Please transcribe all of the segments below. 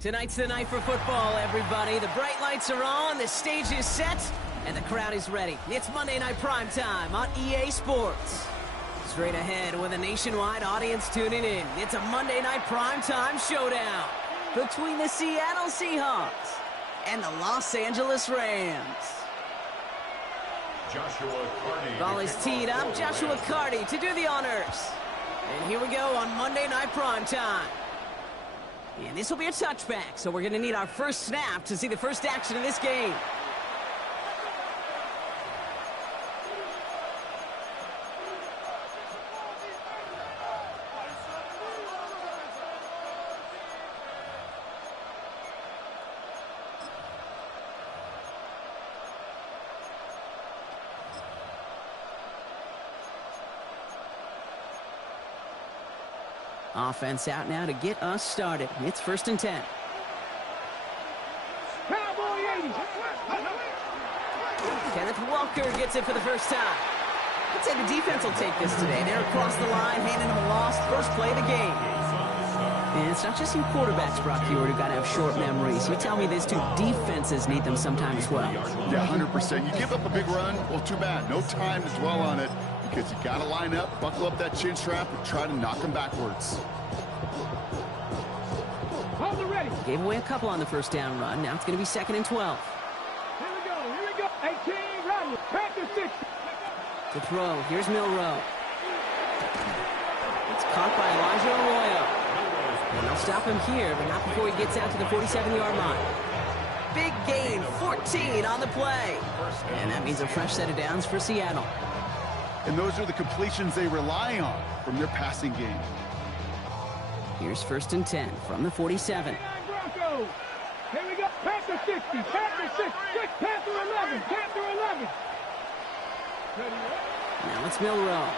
Tonight's the night for football, everybody. The bright lights are on, the stage is set, and the crowd is ready. It's Monday Night Primetime on EA Sports. Straight ahead with a nationwide audience tuning in. It's a Monday Night Primetime showdown between the Seattle Seahawks and the Los Angeles Rams. Ball is teed up. Joshua Carty to do the honors. And here we go on Monday Night Primetime. And this will be a touchback, so we're going to need our first snap to see the first action of this game. Offense out now to get us started. It's 1st and 10. Kenneth Walker gets it for the first time. I'd say the defense will take this today. They're across the line, handing them a lost first play of the game. And it's not just you quarterbacks, Brock Hewitt, who got to have short memories. You tell me this too, defenses need them sometimes as well. Yeah, 100%. You give up a big run, well, too bad. No time to dwell on it because you got to line up, buckle up that chin strap, and try to knock them backwards. Gave away a couple on the first down run. Now it's going to be 2nd and 12. Here we go. 18, run. Panther 6. To throw, here's Milroe. It's caught by Elijah Arroyo. And they'll stop him here, but not before he gets out to the 47-yard line. Big gain, 14 on the play. And that means a fresh set of downs for Seattle. And those are the completions they rely on from their passing game. Here's 1st and 10 from the 47. Broncos. Here we go. Panther 60. Panther 6. Panther 11. Panther 11. Now it's Milroe.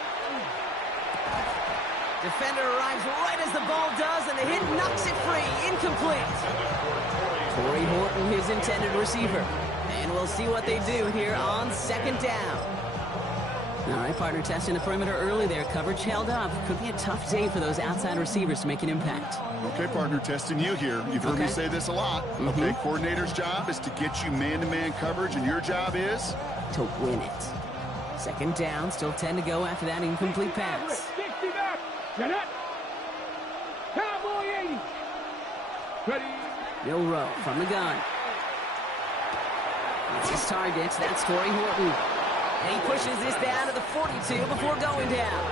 Defender arrives right as the ball does, and the hit knocks it free. Incomplete. Torrey Horton, his intended receiver. And we'll see what they do here on 2nd down. All right, partner, testing the perimeter early there. Coverage held up. Could be a tough day for those outside receivers to make an impact. Okay, partner, testing you here. You've heard me say this a lot. Okay, coordinator's job is to get you man-to-man coverage, and your job is? To win it. 2nd down, still 10 to go after that incomplete pass. 60 back. Cowboy 80. Ready. Milroe from the gun. It's his target. That's Torrey Horton. And he pushes this down to the 42 before going down.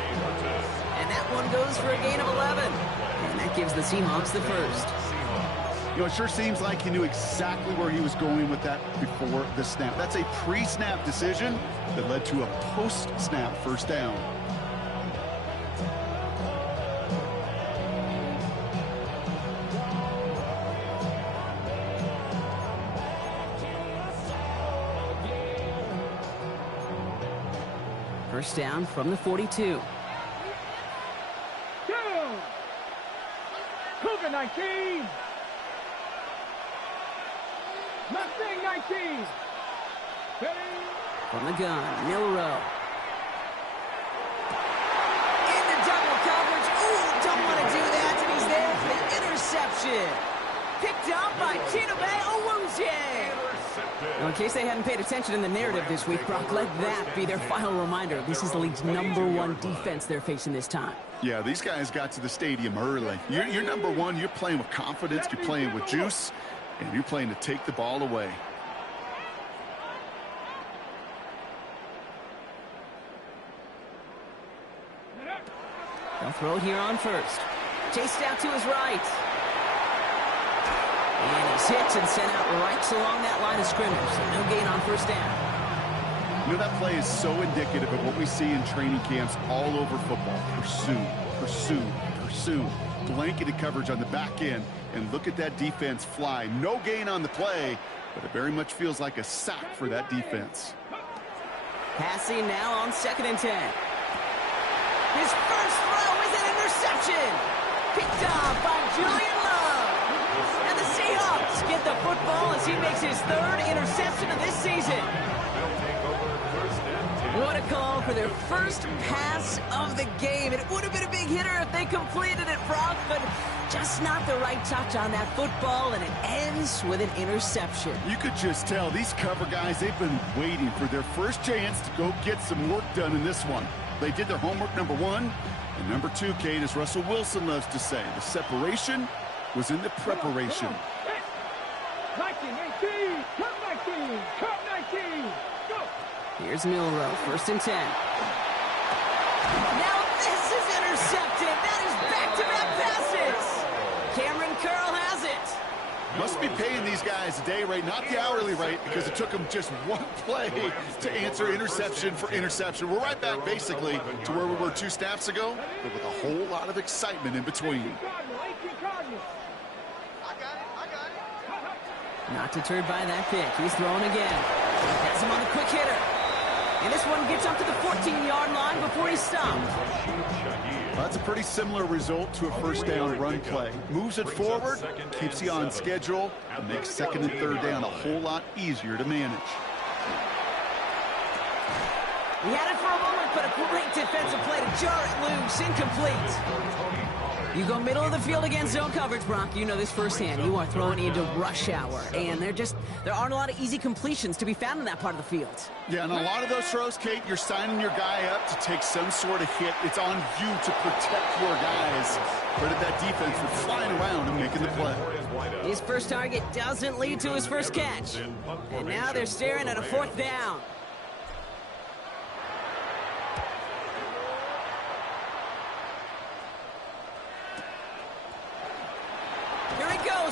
And that one goes for a gain of 11. And that gives the Seahawks the first. You know, it sure seems like he knew exactly where he was going with that before the snap. That's a pre-snap decision that led to a post-snap first down. First down from the 42. Cougar 19. Mustang 19. From the gun, Milroe. Into double coverage. Ooh, don't want to do that. And he's there for the interception. Picked up by Chidobe Awuzie. Now, in case they hadn't paid attention in the narrative this week, Brock, let that be their final reminder. This is the league's #1 defense they're facing this time. Yeah, these guys got to the stadium early. You're number one. You're playing with confidence. You're playing with juice. And you're playing to take the ball away. They'll throw it here on first. Chased out to his right. And he's hit and sent out right along that line of scrimmage. So no gain on first down. You know, that play is so indicative of what we see in training camps all over football. Pursue, pursue, pursue. Blanketed coverage on the back end. And look at that defense fly. No gain on the play, but it very much feels like a sack for that defense. Passing now on 2nd and 10. His first throw is an interception. Picked off by Julian Love. And the Seahawks get the football as he makes his third interception of this season. What a call for their first pass of the game. It would have been a big hitter if they completed it, Brock, but just not the right touch on that football, and it ends with an interception. You could just tell these cover guys, they've been waiting for their first chance to go get some work done in this one. They did their homework, number one. And number two, Kate, as Russell Wilson loves to say, the separation was in the preparation. 19, 18, cut 19, cut 19, go! Here's Milrow, 1st and 10. Now this is intercepted. That is back-to-back passes. Cameron Curl has it. Must be paying these guys a day rate, not the hourly rate, because it took them just one play to answer interception for interception. We're right back, basically, to where we were 2 snaps ago, but with a whole lot of excitement in between. Not deterred by that pick. He's throwing again. Has him on the quick hitter. And this one gets up to the 14-yard line before he's stopped. That's a pretty similar result to a first down run play. Moves it forward, keeps you on schedule, and makes 2nd and 3rd down a whole lot easier to manage. He had it for a moment, but a great defensive play to jar it loose. Incomplete. You go middle of the field against zone coverage, Brock. You know this firsthand. You are throwing into rush hour, and there aren't a lot of easy completions to be found in that part of the field. Yeah, and a lot of those throws, Kate, you're signing your guy up to take some sort of hit. It's on you to protect your guys. Credit that defense for flying around and making the play. His first target doesn't lead to his first catch. And now they're staring at a 4th down.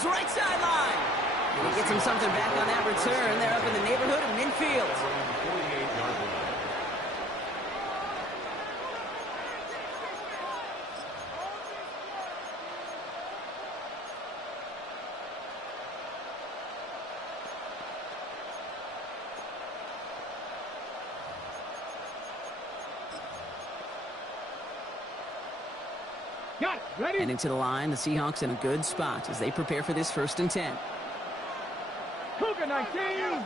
Right sideline. And he gets him something back on that return. They're up in the neighborhood of midfield. Got it. Ready? Heading to the line, the Seahawks in a good spot as they prepare for this 1st and 10. Cougar 19.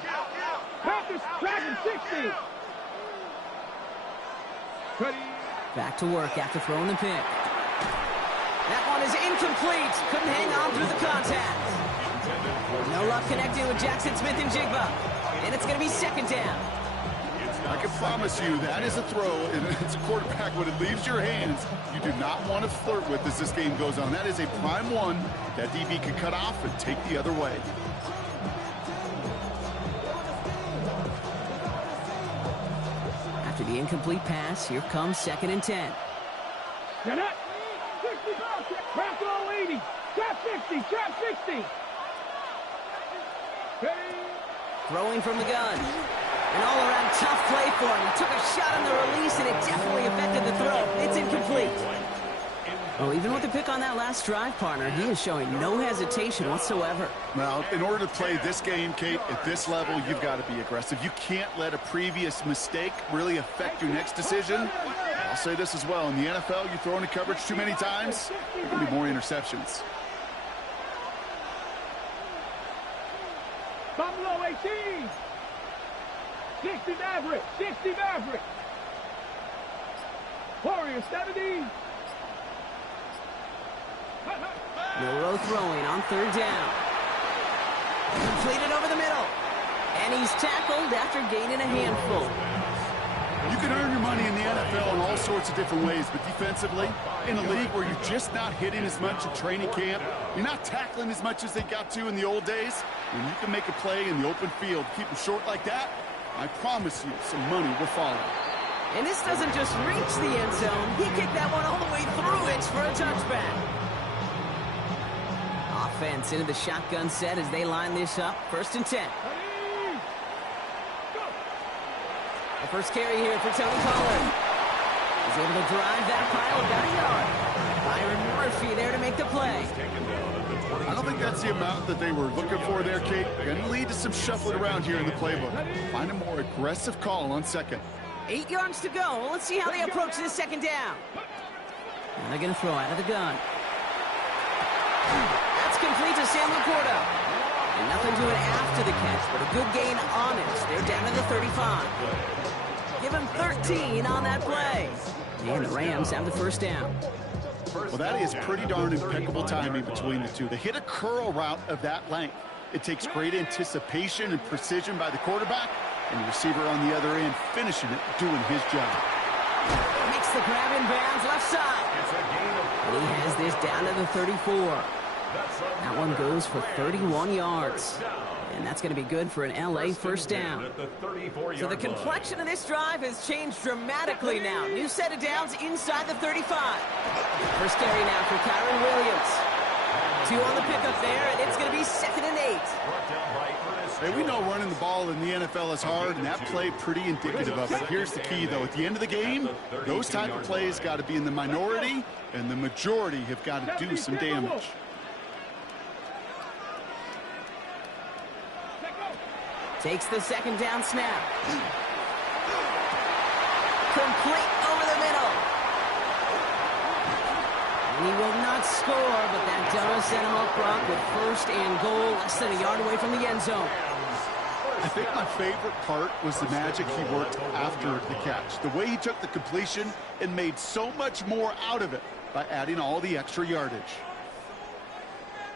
Panthers tracking 60. Ready. Back to work after throwing the pick. That one is incomplete. Couldn't hang on through the contact. No luck connecting with Jackson Smith and Jigba. And it's going to be 2nd down. I can promise you that is a throw, and it's a quarterback when it leaves your hands. You do not want to flirt with as this game goes on. That is a prime one that DB can cut off and take the other way. After the incomplete pass, here comes 2nd and 10. You're not. 60 ball, trap all 80. Trap 60, trap 60. Ready. Throwing from the gun. An all-around tough play for him. He took a shot on the release, and it definitely affected the throw. It's incomplete. Well, even with the pick on that last drive, partner, he is showing no hesitation whatsoever. Well, in order to play this game, Kate, at this level, you've got to be aggressive. You can't let a previous mistake really affect your next decision. I'll say this as well. In the NFL, you throw into coverage too many times, there can be more interceptions. Buffalo 18. 60 Maverick, 60 Maverick. Warriors 70. Milrow throwing on 3rd down. Completed over the middle. And he's tackled after gaining a handful. You can earn your money in the NFL in all sorts of different ways, but defensively, in a league where you're just not hitting as much at training camp, you're not tackling as much as they got to in the old days, when you can make a play in the open field, keep them short like that, I promise you some money will follow. And this doesn't just reach the end zone. He kicked that one all the way through it for a touchback. Offense into the shotgun set as they line this up. 1st and 10. The first carry here for Tony Pollard. He's able to drive that pile about a yard. Byron Murphy there to make the play. I don't think that's the amount that they were looking for there, Kate. Going to lead to some shuffling around here in the playbook. Find a more aggressive call on 2nd. 8 yards to go. Well, let's see how they approach this 2nd down. And they're going to throw out of the gun. That's complete to Sam Laporta. And nothing doing after the catch, but a good gain on it. They're down to the 35. Give him 13 on that play. And the Rams have the first down. Well, that is pretty darn impeccable timing between the two. They hit a curl route of that length. It takes great anticipation and precision by the quarterback, and the receiver on the other end finishing it, doing his job. Makes the grab in bounds left side. And he has this down to the 34. That one goes for 31 yards. And that's going to be good for an LA first down. So the complexion of this drive has changed dramatically now. New set of downs inside the 35. First carry now for Kyron Williams. 2 on the pickup there, and it's going to be 2nd and 8. Hey, we know running the ball in the NFL is hard, and that play pretty indicative of it. Here's the key, though. At the end of the game, those type of plays got to be in the minority, and the majority have got to do some damage. Takes the 2nd down snap. Complete over the middle. And he will not score, but that does set him up, Brock, with 1st and goal, less than a yard away from the end zone. I think my favorite part was the magic he worked after the catch. The way he took the completion and made so much more out of it by adding all the extra yardage.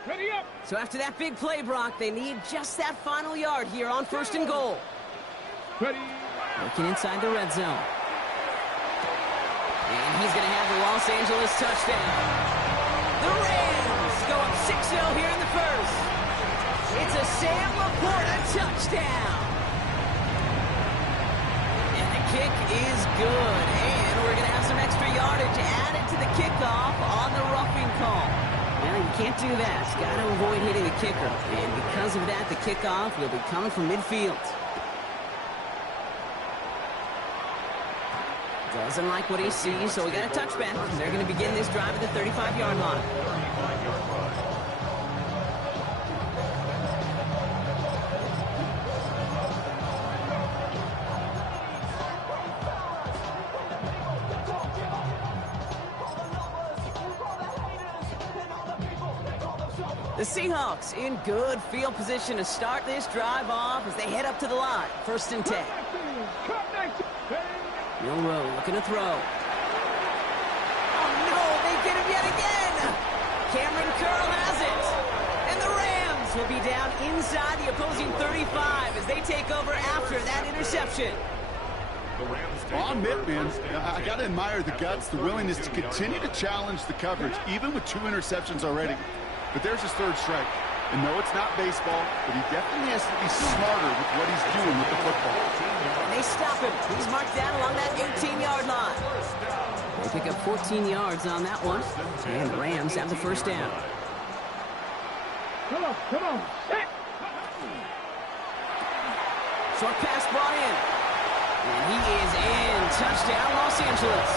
Ready up. So after that big play, Brock, they need just that final yard here on 1st and goal. Ready. Working inside the red zone. And he's going to have the Los Angeles touchdown. The Rams go up 6-0 here in the first. It's a Sam Laporta touchdown. And the kick is good. And we're going to have some extra yardage added to the kickoff on the roughing call. Well, you can't do that. You've got to avoid hitting the kicker. And because of that, the kickoff will be coming from midfield. Doesn't like what he sees, so we got a touchback. They're going to begin this drive at the 35-yard line. The Seahawks in good field position to start this drive off as they head up to the line. 1st and 10. Milrow looking to throw. Oh, no, they get him yet again. Cameron Curl has it. And the Rams will be down inside the opposing 35 as they take over after that interception. Well, I'll admit, man, I got to admire the guts, the willingness to continue to challenge the coverage, even with 2 interceptions already. But there's his 3rd strike. And no, it's not baseball, but he definitely has to be smarter with what he's doing with the football. And they stop him. He's marked down along that 18-yard line. They pick up 14 yards on that one. And the Rams have the first down. Come on, come on. Short pass brought in. And he is in. Touchdown, Los Angeles.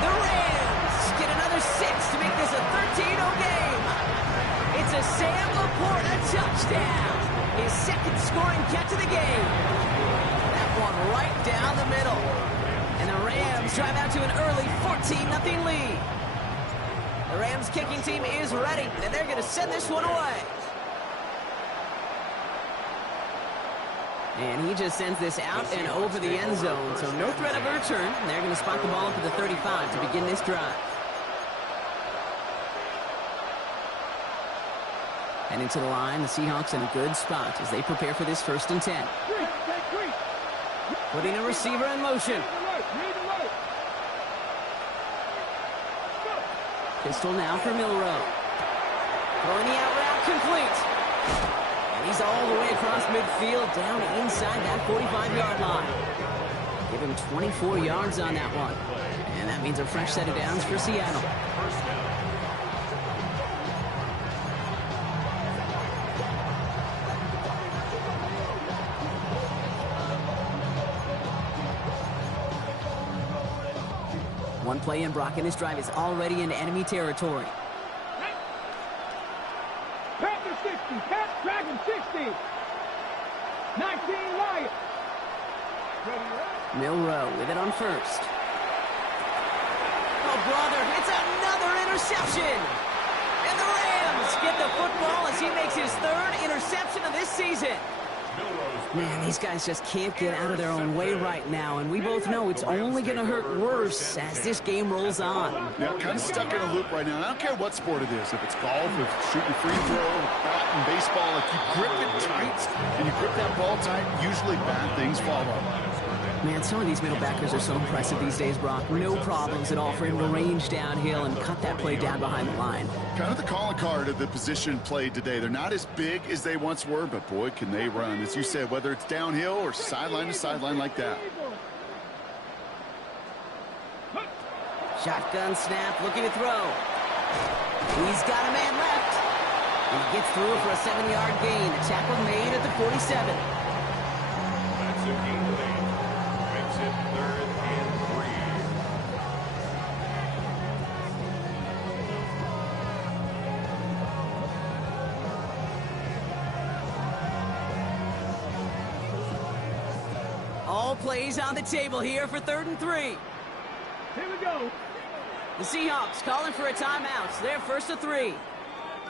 The Rams get another 6 to make this a 13-0 game. It's a Sam Laporta touchdown. His 2nd scoring catch of the game. That one right down the middle. And the Rams drive out to an early 14-0 lead. The Rams kicking team is ready, and they're going to send this one away. And he just sends this out and over the end zone, so no threat of a return. They're going to spot the ball up at the 35 to begin this drive. And into the line, the Seahawks in a good spot as they prepare for this 1st and 10. Putting a receiver in motion. Pistol now for Milrow. Throwing the out route complete. And he's all the way across midfield, down inside that 45-yard line. Give him 24 yards on that one. And that means a fresh set of downs for Seattle. One play in, Brock, and this drive is already in enemy territory. Panther 60, Dragon 60. 19 Wyatt. Milrow with it on 1st. Oh, brother, it's another interception. And the Rams get the football as he makes his 3rd interception season. Man, these guys just can't get out of their own way right now, and we both know it's only going to hurt worse as this game rolls on. Yeah, kind of stuck in a loop right now. And I don't care what sport it is. If it's golf, if shooting free throw, bat, baseball, if you grip it tight and you grip that ball tight, usually bad things follow. Man, some of these middle backers are so impressive these days, Brock. No problems at all for him to range downhill and cut that play down behind the line. Kind of the calling card of the position played today. They're not as big as they once were, but boy, can they run. As you said, whether it's downhill or sideline to sideline like that. Shotgun snap, looking to throw. He's got a man left. He gets through for a 7-yard gain. A tackle made at the 47. That's a gain lead. Makes it 3rd and 3. All plays on the table here for 3rd and 3. Here we go. The Seahawks calling for a timeout. They're 1st and 3.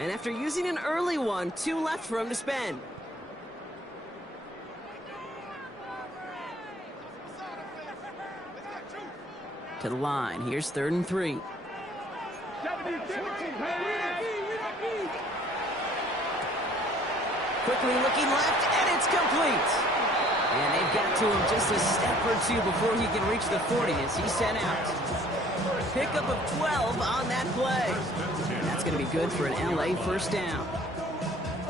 And after using an early one, 2 left for him to spend. To the line. Here's 3rd and 3. 17. Quickly looking left, and it's complete. And they've got to him just a step or two before he can reach the 40 as he's sent out. Pickup of 12 on that play. And that's going to be good for an LA first down.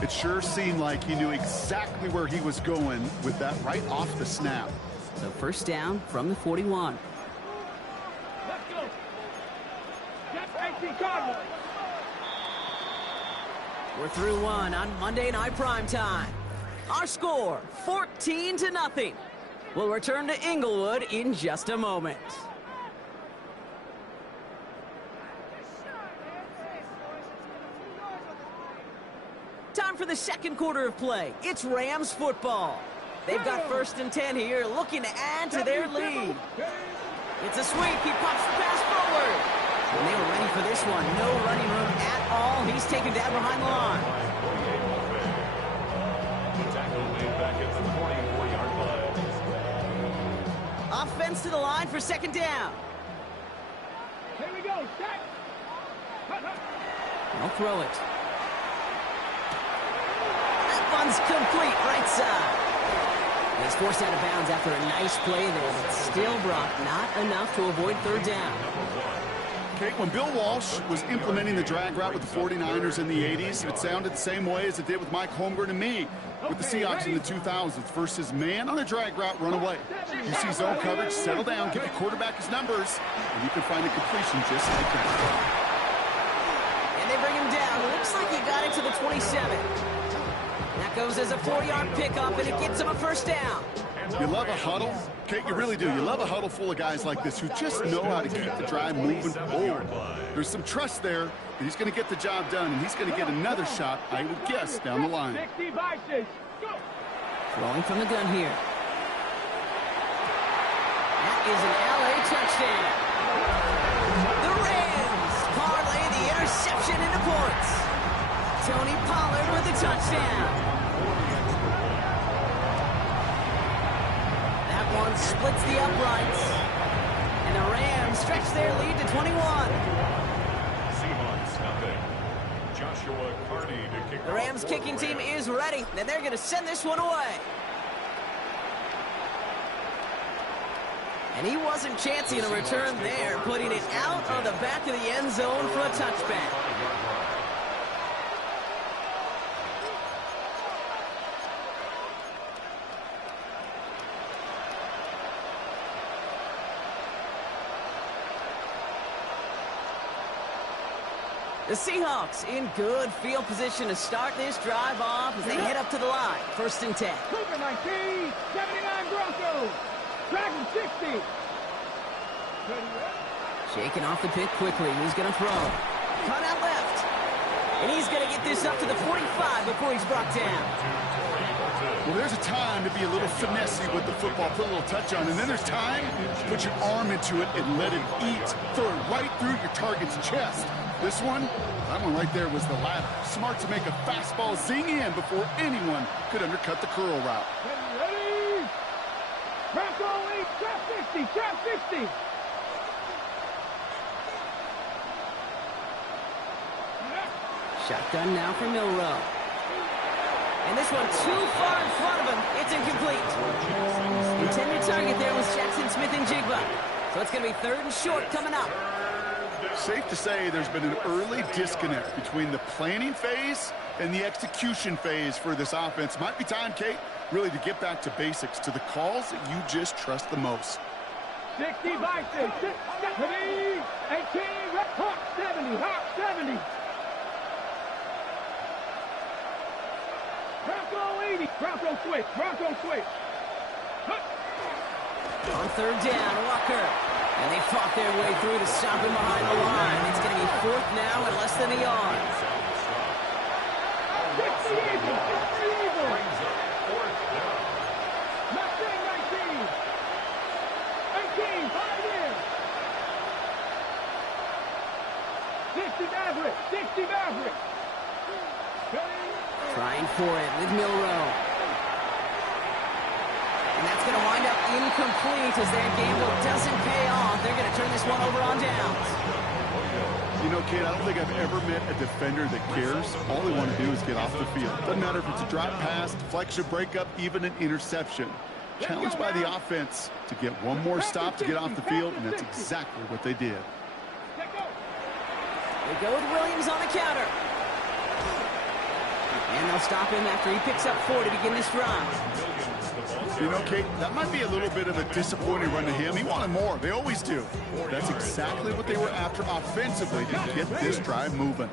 It sure seemed like he knew exactly where he was going with that right off the snap. So first down from the 41. Let's go. Yes, 18 Cardinals. We're through one on Monday Night Primetime. Our score, 14-0. We'll return to Inglewood in just a moment. Time for the second quarter of play. It's Rams football. They've got 1st and 10 here, looking to add to their lead. It's a sweep. He pops the pass forward. And they were ready for this one. No running room at all. He's taken down behind the line. The tackle made back at the 44-yard line. Offense to the line for 2nd down. Here we go. Set. They'll throw it. That one's complete right side. He's forced out of bounds after a nice play there, but still, Brock, not enough to avoid 3rd down. Okay, when Bill Walsh was implementing the drag route with the 49ers in the 80s, it sounded the same way as it did with Mike Holmgren and me with the Seahawks in the 2000s. Versus man on a drag route, run away. You see zone coverage, settle down, give your quarterback his numbers, and you can find a completion just like that. And they bring him down. Looks like he got it to the 27. That goes as a 4-yard pickup, and it gets him a first down. You love a huddle? Okay, you really do. You love a huddle full of guys like this who just know how to keep the drive moving forward. There's some trust there that he's going to get the job done, and he's going to get another shot, I would guess, down the line. 60 vices. Go. Throwing from the gun here. That is an LA touchdown. The Rams parlay the interception into points. Tony Pollard with the touchdown. That one splits the uprights. And the Rams stretch their lead to 21. Seahawks nothing. Joshua Carney to kick The Rams kicking team is ready, and they're going to send this one away. And he wasn't chancing a return there, putting it out of the back of the end zone for a touchback. The Seahawks in good field position to start this drive off as they head up to the line. 1st and 10. Cougar 19, 79 Broncos. Dragon 60. Shaking off the pick quickly. He's going to throw. Cut out left. And he's going to get this up to the 45 before he's brought down. Well, there's a time to be a little finessey with the football, put a little touch on, and then there's time to put your arm into it and let it eat. Throw it right through your target's chest. This one, that one right there was the ladder. Smart to make a fastball zing in before anyone could undercut the curl route. Ready? Trap goal 8, trap 60, trap 60. Shotgun now for Milrow. And this one too far in front of him. It's incomplete. Intended target there was Jackson Smith and Jigba. So it's going to be 3rd and short coming up. Safe to say there's been an early disconnect between the planning phase and the execution phase for this offense. Might be time, Kate, really to get back to basics, to the calls that you just trust the most. 60 by 6. 18, Hawk 70, Hawk 70. Bronco 80, Bronco switch, Bronco switch. On 3rd down, Walker. And they fought their way through to stop him behind the line. It's going to be 4th now at less than a yard. 60 Eagles, 60 Eagles. Mustang 19. 18, 5 in. 60 Maverick, 60 Maverick. Trying for it with Milrow. And that's going to wind up incomplete as their gamble doesn't pay off. They're going to turn this one over on downs. You know, Kate, I don't think I've ever met a defender that cares. All they want to do is get off the field. Doesn't matter if it's a drop pass, deflection, breakup, even an interception. Challenged by the offense to get one more stop to get off the field, and that's exactly what they did. They go with Williams on the counter. And they'll stop him after he picks up 4 to begin this drive. You know, Kate, that might be a little bit of a disappointing run to him. He wanted more. They always do. That's exactly what they were after offensively to get this drive moving.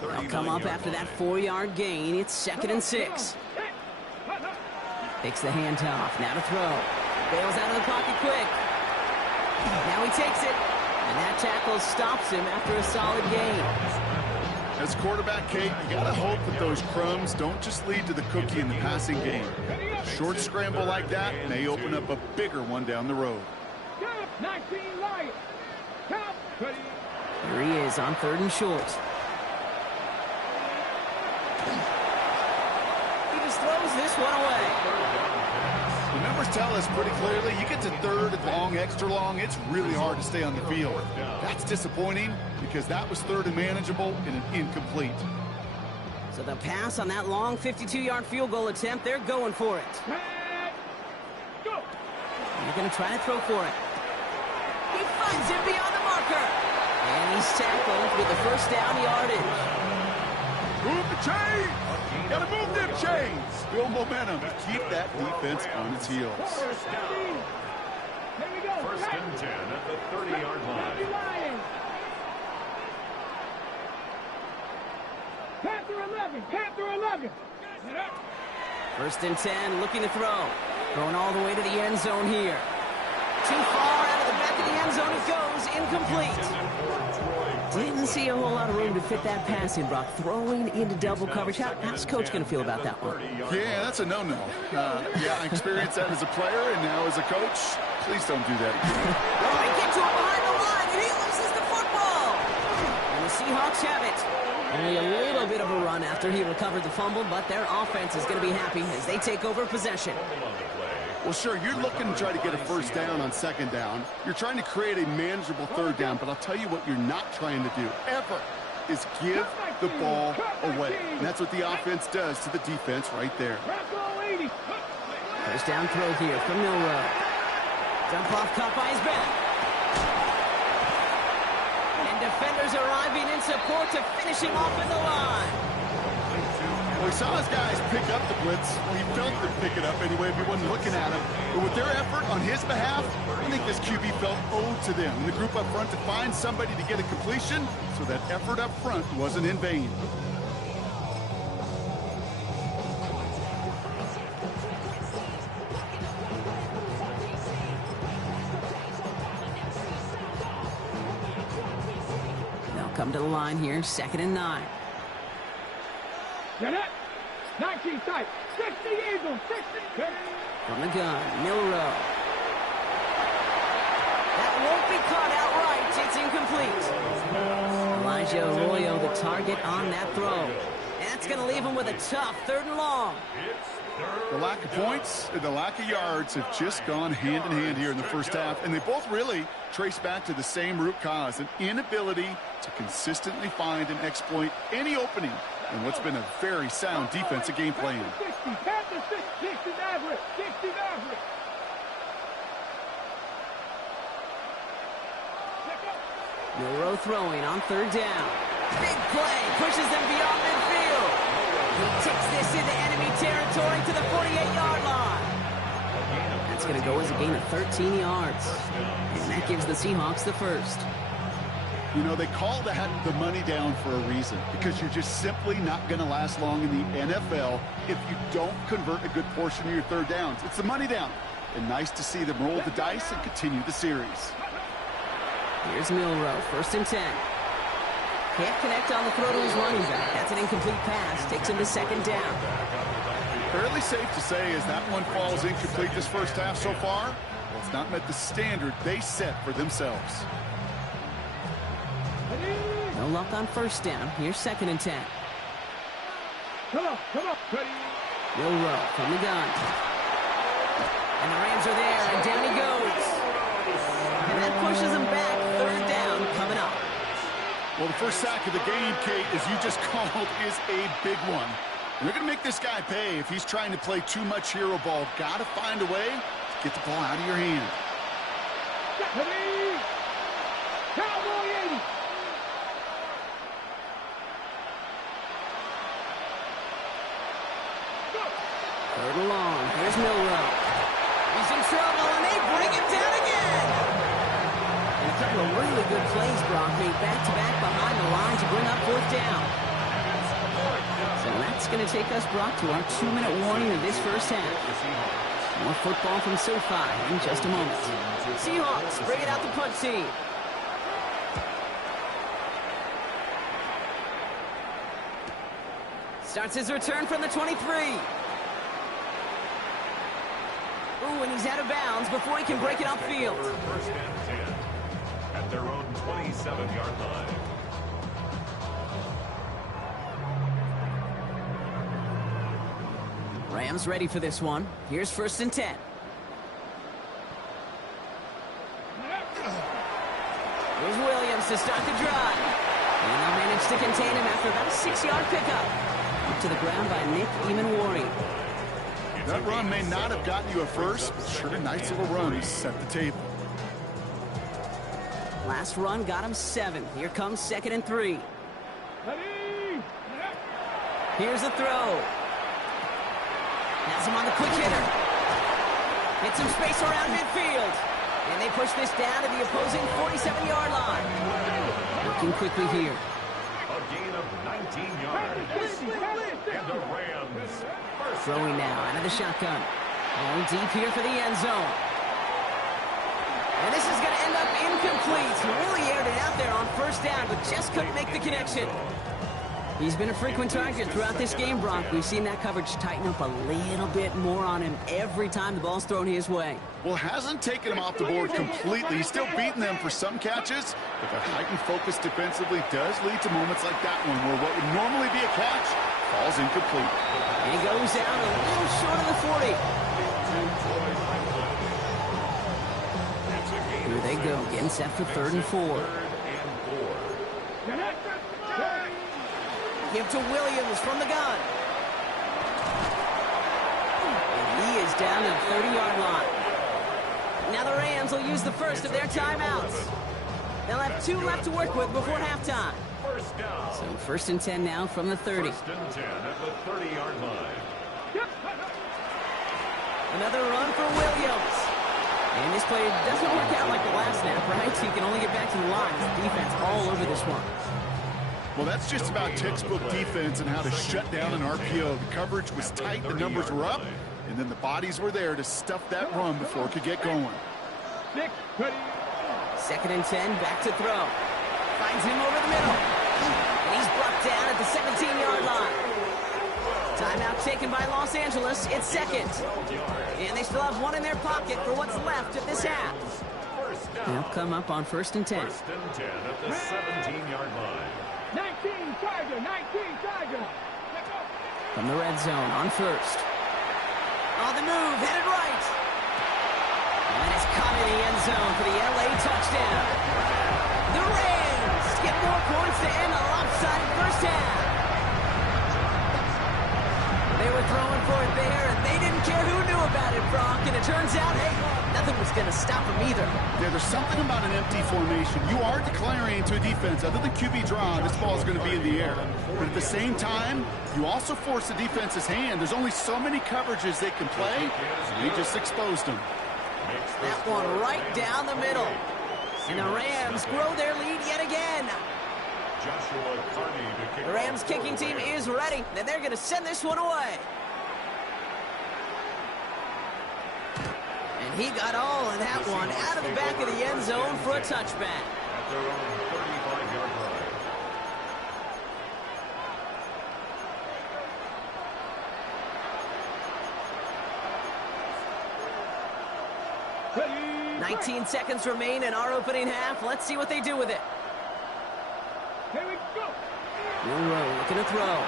They'll come up after that 4-yard gain. It's 2nd and 6. Takes the handoff. Now to throw. Bails out of the pocket quick. Now he takes it. And that tackle stops him after a solid gain. As quarterback, Kate, you got to hope that those crumbs don't just lead to the cookie in the passing game. Short scramble like that may open up a bigger one down the road. 19 Lions. Here he is on 3rd and short. He just throws this one away. The numbers tell us pretty clearly, you get to 3rd and long, extra long, it's really hard to stay on the field. That's disappointing because that was 3rd and manageable and an incomplete. So the pass on that long 52-yard field goal attempt, they're going for it. They're going to try to throw for it. He finds him beyond the marker. And he's tackled with the 1st down yardage. Move the chains! Gotta move them chains! Build momentum. Keep that defense on its heels. Here we go. 1st and 10 at the 30-yard line. Panther 11, Panther 11. 1st and 10, looking to throw. Throwing all the way to the end zone here. Too far out of the back of the end zone it goes, incomplete. Didn't see a whole lot of room to fit that pass in, Brock. Throwing into double coverage. How's Coach going to feel about that one? Yeah, that's a no-no. Yeah, I experienced that as a player and now as a coach. Please don't do that again. Oh, they get to him behind the line, and he loses the football. And the Seahawks have it. Only a little bit of a run after he recovered the fumble, but their offense is going to be happy as they take over possession. Well, sure, you're looking to try to get a 1st down on 2nd down. You're trying to create a manageable 3rd down, but I'll tell you what you're not trying to do, ever, is give the ball away. And that's what the offense does to the defense right there. 1st down throw here from Milrow. Dump off caught by his back. And defenders arriving in support to finish him off at the line. Well, he saw his guys pick up the blitz. Well, he felt them pick it up anyway if he wasn't looking at him. But with their effort on his behalf, I think this QB felt owed to them and the group up front to find somebody to get a completion so that effort up front wasn't in vain. They'll come to the line here, 2nd and 9. Get it. 19 tight. 60 Eagles. 60. From the gun, Milrow. That won't be caught outright. It's incomplete. Elijah Arroyo, the target on that throw. That's going to leave him with a tough 3rd and long. The lack of points and the lack of yards have just gone hand in hand here in the first half, and they both really trace back to the same root cause, an inability to consistently find and exploit any opening in what's been a very sound defensive game plan. Milroe throwing on 3rd down. Big play, pushes them beyond midfield. He takes this into enemy territory to the 48-yard line. That's going to go as a gain of 13 yards. And that gives the Seahawks the first. You know, they call that the money down for a reason, because you're just simply not going to last long in the NFL if you don't convert a good portion of your 3rd downs. It's the money down. And nice to see them roll the dice and continue the series. Here's Milroe, 1st and 10. Can't connect on the throw to his running back. That's an incomplete pass. Takes him to 2nd down. Fairly safe to say as that one falls incomplete this first half so far, well, it's not met the standard they set for themselves. No luck on 1st down. Here's 2nd and 10. Come on. Milroe from the gun. And the Rams are there, and down he goes. And that pushes him back. 3rd down coming up. Well, the first sack of the game, Kate, as you just called, is a big one. And they're going to make this guy pay if he's trying to play too much hero ball. Got to find a way to get the ball out of your hand. Cowboy 80. Third and long. Here's Milroe. He's in trouble, and they bring him down again. And a couple of really good plays, Brock, made back-to-back behind the line to bring up 4th down. So that's going to take us, Brock, to our 2-minute warning of this first half. More football from SoFi in just a moment. Seahawks bring it out the punt team. Starts his return from the 23. Ooh, and he's out of bounds before he can break it upfield. 1st and 10 at their own 27-yard line. Rams ready for this one. Here's 1st and 10. Here's Williams to start the drive. And they'll manage to contain him after about a 6-yard pickup. Up to the ground by Nick Eamon-Warry. That run may not have gotten you a first, but sure a nice little run to set the table. Last run got him 7. Here comes 2nd and 3. Here's the throw. Has him on the quick hitter. Hits some space around midfield. And they push this down to the opposing 47-yard line. Working quickly here. A gain of 19 yards. And the Rams. Throwing now out of the shotgun. All deep here for the end zone. And this is going to end up incomplete. He really aired it out there on 1st down, but just couldn't make the connection. He's been a frequent target throughout this game, Brock. We've seen that coverage tighten up a little bit more on him every time the ball's thrown his way. Well, hasn't taken him off the board completely. He's still beating them for some catches, but the heightened focus defensively does lead to moments like that one where what would normally be a catch falls incomplete. And he goes down a little short of the 40. Here they go, getting set for 3rd and 4. Give to Williams from the gun. And he is down to the 30-yard line. Now the Rams will use the first of their timeouts. They'll have 2 left to work with before halftime. So 1st and 10 now from the 30. 1st and 10 at the 30-yard line. Another run for Williams. And this play doesn't work out like the last snap, right? So you can only get back to the line. His defense all over this one. Well, that's just about textbook defense and how to shut down an RPO. The coverage was tight, the numbers were up, and then the bodies were there to stuff that run before it could get going. 2nd and 10, back to throw. Finds him over the middle. And he's brought down at the 17-yard line. Timeout taken by Los Angeles. It's 2nd. And they still have 1 in their pocket for what's left of this half. They'll come up on 1st and 10. 1st and 10 at the 17-yard line. 19 Charger, 19 Charger. From the red zone on 1st. On the move, headed right. And it's caught in the end zone for the LA touchdown. The Rams get more points to end a lopsided first half. They were throwing for it there, and they didn't care who knew about it, Brock. And it turns out, hey, nothing was going to stop them either. Yeah, there's something about an empty formation. You are declaring to a defense, other than QB draw, this ball is going to be in the air. But at the same time, you also force the defense's hand. There's only so many coverages they can play, so they just exposed them. That one right down the middle. And the Rams grow their lead yet again. The Rams kicking team is ready, and they're going to send this one away. And he got all of that one out of the back of the end zone for a touchback. At their own 35-yard line. 19 seconds remain in our opening half. Let's see what they do with it. Here we go. Monroe looking to throw.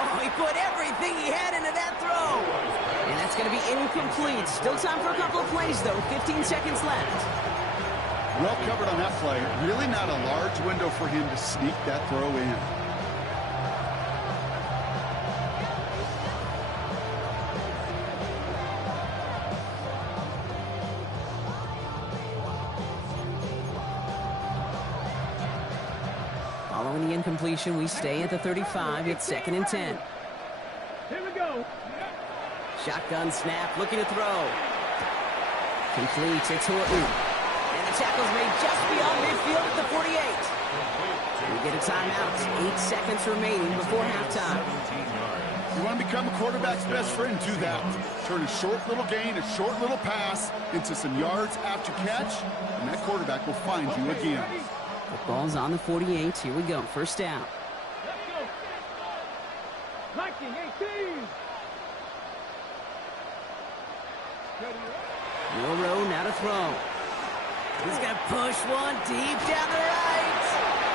Oh, he put everything he had into that throw. And that's going to be incomplete. Still time for a couple of plays, though. 15 seconds left. Well covered on that play. Really not a large window for him to sneak that throw in. Following the incompletion, we stay at the 35. It's 2nd and 10. Here we go. Shotgun snap, looking to throw. Complete, it's Horton. And the tackle's made just beyond midfield at the 48. We get a timeout. 8 seconds remaining before halftime. You want to become a quarterback's best friend, do that. Turn a short little gain, a short little pass into some yards after catch, and that quarterback will find you again. The ball's on the 48. Here we go. First down. Let's go. 19-18. Monroe now to throw. He's going to push one deep down the right.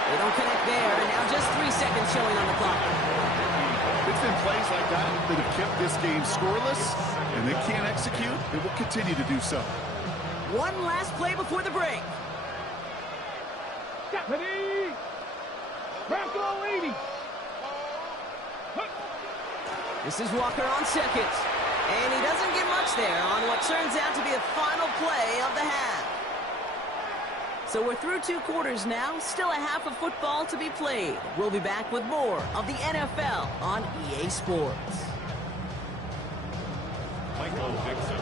They don't connect there, and now just 3 seconds showing on the clock. It's been plays like that that have kept this game scoreless, and they can't execute. They will continue to do so. One last play before the break. Ready. Bronco 80. This is Walker on 2nd. And he doesn't get much there on what turns out to be the final play of the half. So we're through 2 quarters now. Still a half of football to be played. We'll be back with more of the NFL on EA Sports.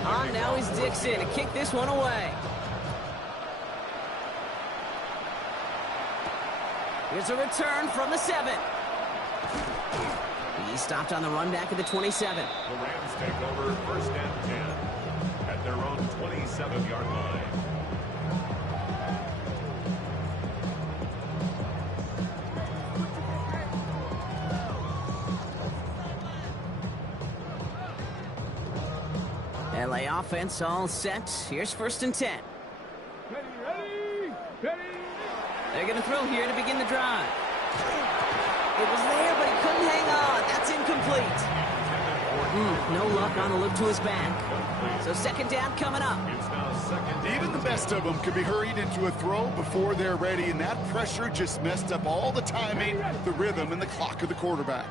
On now is Dixon to kick this one away. Here's a return from the 7. He stopped on the run back at the 27. The Rams take over 1st and 10 at their own 27-yard line. LA offense all set. Here's 1st and 10. Ready. They're going to throw here to begin the drive. It was there, but he couldn't hang on. That's incomplete. No luck on the look to his back. So 2nd down coming up. Even the best of them could be hurried into a throw before they're ready, and that pressure just messed up all the timing, the rhythm, and the clock of the quarterback.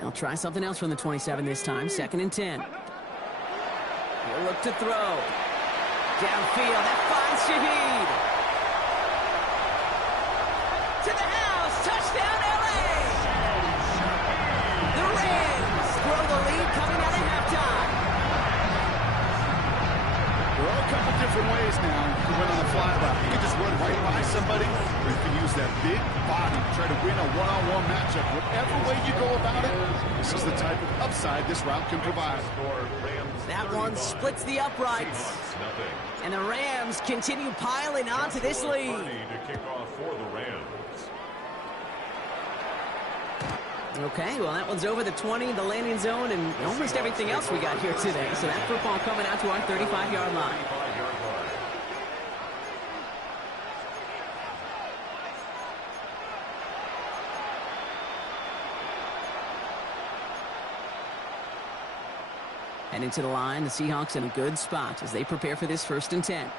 They'll try something else from the 27 this time. 2nd and 10. He'll look to throw. Downfield, that finds Shaheed. To the house, touchdown LA! The Rams throw the lead coming out of halftime. There are a couple different ways now to win on the fly route. You can just run right by somebody, or you can use that big body to try to win a one-on-one matchup. Whatever way you go about it, this is the type of upside this route can provide. That one splits the uprights. And the Rams continue piling onto this lead. To kick off for the Rams. Okay, well, that one's over the 20, the landing zone, and almost everything else we got here today. So that football coming out to our 35-yard line. Heading to the line, the Seahawks in a good spot as they prepare for this 1st and 10.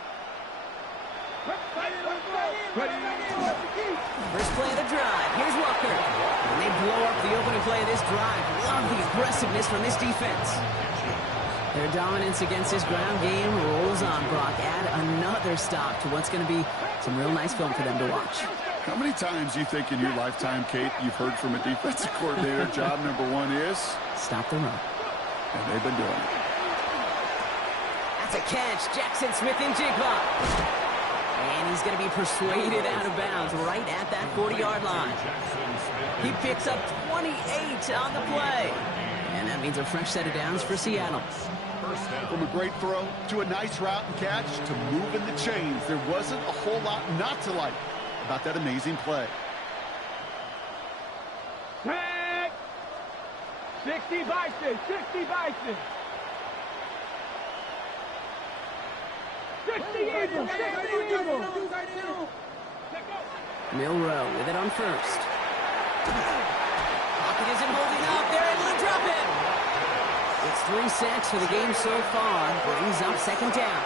First play of the drive. Here's Walker. And they blow up the opening play of this drive. Love the aggressiveness from this defense. Their dominance against this ground game rolls on, Brock. Add another stop to what's going to be some real nice film for them to watch. How many times do you think in your lifetime, Kate, you've heard from a defensive coordinator, job number 1 is? Stop the run. And they've been doing it. That's a catch. Jackson Smith-Njigba. And he's going to be persuaded out of bounds right at that 40-yard line. He picks up 28 on the play. And that means a fresh set of downs for Seattle. From a great throw to a nice route and catch to moving the chains, there wasn't a whole lot not to like about that amazing play. Tag! 60 Bison, 60 Bison. 60 Eagles, 60 Eagles. Milrow with it on first. Pocket isn't holding up. They're able to drop it. It's 3 sacks for the game so far. Brings up 2nd down.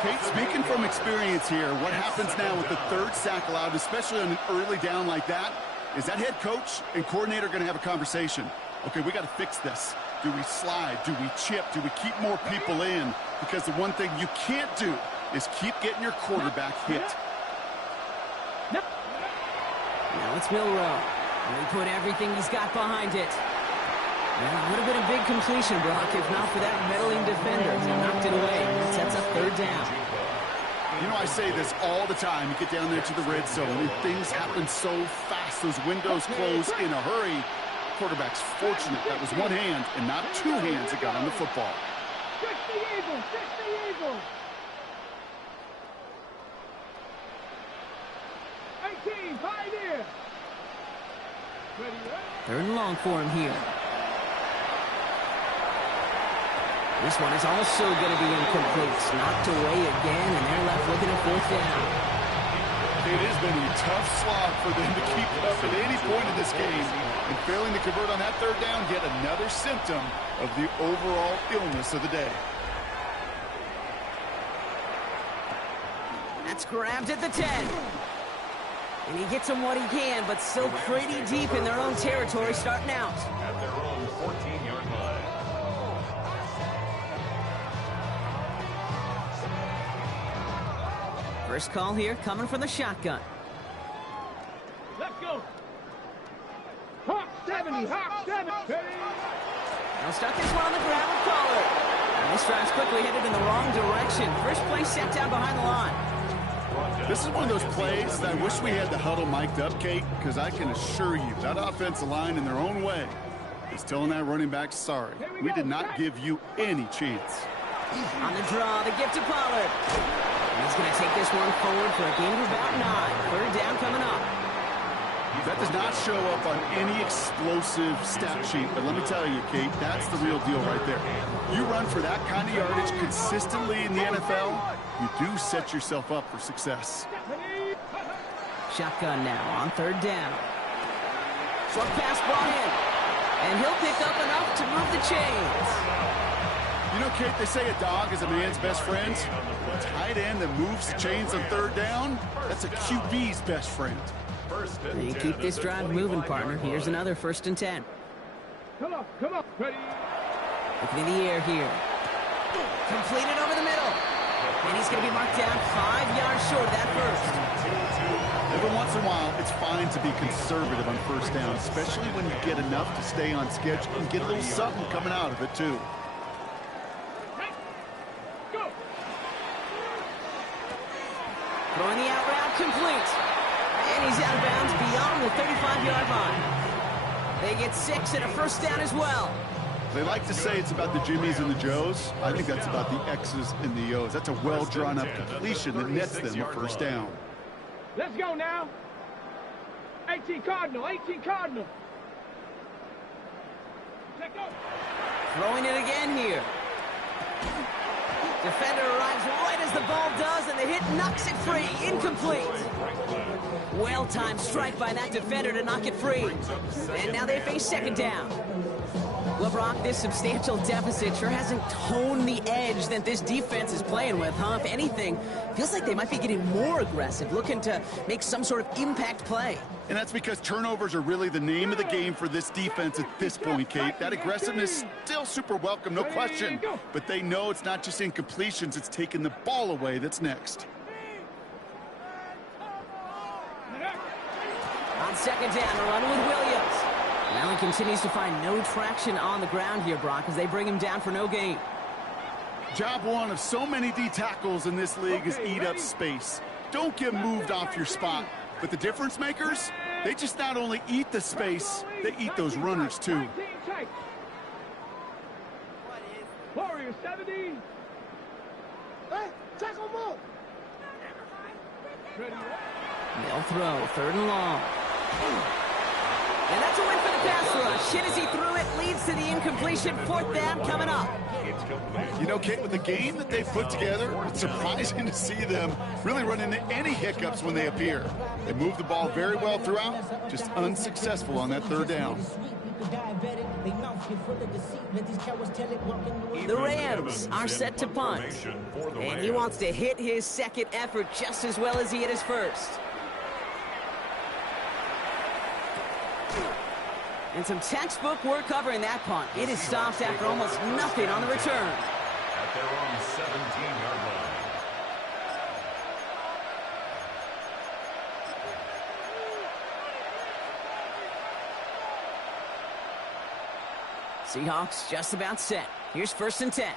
Kate, speaking from experience here, what happens now with the 3rd sack allowed, especially on an early down like that, is that head coach and coordinator going to have a conversation. Okay, we got to fix this. Do we slide? Do we chip? Do we keep more people in? Because the one thing you can't do is keep getting your quarterback hit. Now it's Milrow. And he put everything he's got behind it. Well, it would have been a big completion, Brock, if not for that meddling defender. He knocked it away. It sets up 3rd down. You know, I say this all the time. You get down there to the red zone, and things happen so fast. Those windows close in a hurry. Quarterback's fortunate that was one hand and not 2 hands that got on the football. 60 Eagles, 60 Eagles. 18, Pioneer. 3rd and long for him here. This one is also going to be incomplete. Knocked away again, and they're left looking at 4th down. It has been a tough slog for them to keep up at any point in this game. And failing to convert on that 3rd down, yet another symptom of the overall illness of the day. That's grabbed at the 10. And he gets him what he can, but still pretty deep in their own territory starting out. At their own 14-yard line. First call here coming from the shotgun. Let's go. Hawk 70, Hawk 70. They'll start this one on the ground with Pollard. And this drive's quickly headed in the wrong direction. First play set down behind the line. This is one of those plays that I wish we had the huddle mic'd up, Kate, because I can assure you that offensive line in their own way is telling that running back, sorry, we did not give you any chance. On the draw, the give to Pollard. And he's going to take this one forward for a gain of about 9. 3rd down coming up. That does not show up on any explosive stat sheet, but let me tell you, Kate, that's the real deal right there. You run for that kind of yardage consistently in the NFL, you do set yourself up for success. Shotgun now on 3rd down. Short pass brought in. And he'll pick up enough to move the chains. You know, Kate, they say a dog is a man's best friend. A tight end that moves the chains on 3rd down, that's a QB's best friend. They keep this drive moving, partner. Here's another 1st and 10. Come on, come on. Ready. Looking in the air here. Completed over the middle. And he's going to be marked down 5 yards short of that first. Every once in a while, it's fine to be conservative on 1st down, especially when you get enough to stay on schedule and get a little something coming out of it, too. Go. Throwing the out route complete. And he's out of bounds beyond the 35-yard line. They get 6 and a 1st down as well. They like to say it's about the Jimmies and the Joes. I think that's about the X's and the O's. That's a well-drawn-up completion that nets them a 1st down. Let's go now. 18 Cardinal, 18 Cardinal. Let's go. Throwing it again here. Defender arrives right as the ball does, and the hit knocks it free. Incomplete. Well-timed strike by that defender to knock it free. And now they face 2nd down. Well, Brock, this substantial deficit sure hasn't toned the edge that this defense is playing with, huh? If anything, feels like they might be getting more aggressive, looking to make some sort of impact play. And that's because turnovers are really the name of the game for this defense at this point, Kate. That aggressiveness still super welcome, no question. But they know it's not just incompletions, it's taking the ball away that's next. On second down, a run with Williams. Allen continues to find no traction on the ground here, Brock, as they bring him down for no gain. Job one of so many D tackles in this league is eat up space. Don't get moved off your spot. But the difference makers, they just not only eat the space, they eat those runners too. Warrior 70. Hey, tackle more. They'll throw, third and long. And that's a win for the pass rush. Hit as he threw it, leads to the incompletion. Fourth down coming up. You know, Kate, with the game that they've put together, it's surprising to see them really run into any hiccups when they appear. They move the ball very well throughout, just unsuccessful on that third down. The Rams are set to punt. And he wants to hit his second effort just as well as he hit his first. And some textbook work covering that punt. It is stopped after almost nothing on the return. At their own 17-yard line. Seahawks just about set. Here's first and 10.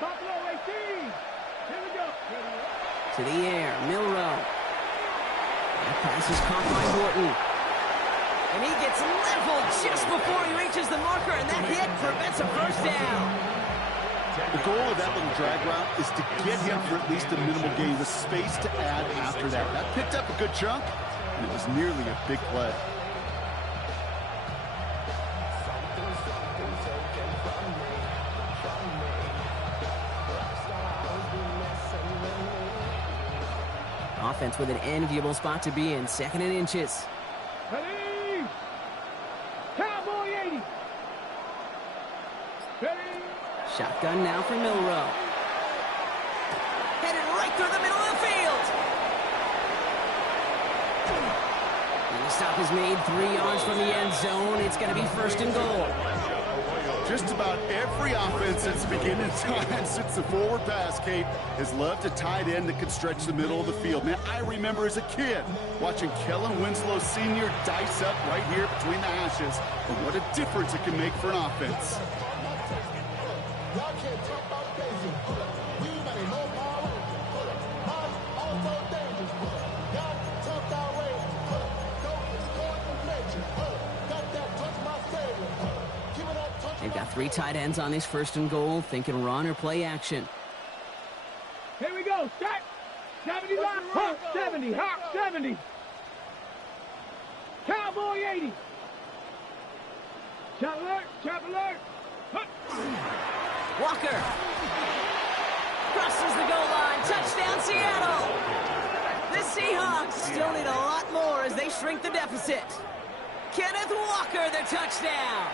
Buffalo 18. Here we go. To the air, Milrow. That pass is caught by Horton. And he gets leveled just before he reaches the marker, and that hit prevents a first down. The goal of that little drag route is to get him for at least a minimal gain, with space to add after that. That picked up a good chunk, and it was nearly a big play. Offense with an enviable spot to be in, second and inches. Ready? Cowboy 80. Ready? Shotgun now for Milrow. Headed right through the middle of the field. And the stop is made 3 yards from the end zone. It's going to be first and goal. Just about every offense since the beginning of time, since the forward pass, Kate, has loved a tight end that could stretch the middle of the field. Man, I remember as a kid watching Kellen Winslow Sr. dice up right here between the hashes. And what a difference it can make for an offense. They've got 3 tight ends on this first and goal, thinking run or play action. Here we go. Set. 70 line. Hawk 70. Hawk 70. Cowboy 80. Chop alert. Chop alert. Walker. Crosses the goal line. Touchdown, Seattle. The Seahawks still need a lot more as they shrink the deficit. Kenneth Walker, the touchdown.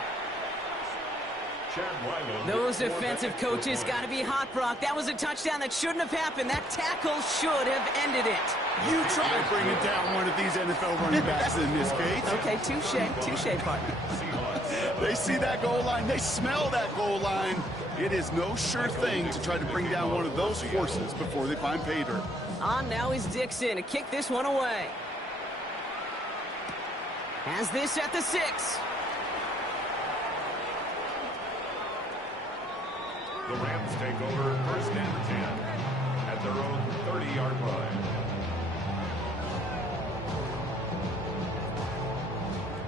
Those defensive coaches got to be hot, Brock. That was a touchdown that shouldn't have happened. That tackle should have ended it. You try bringing down one of these NFL running backs in this case. Okay, touche, partner. They see that goal line. They smell that goal line. It is no sure thing to try to bring down one of those forces before they find pay dirt. On now is Dixon to kick this one away. Has this at the 6. The Rams take over first and 10 at their own 30-yard line.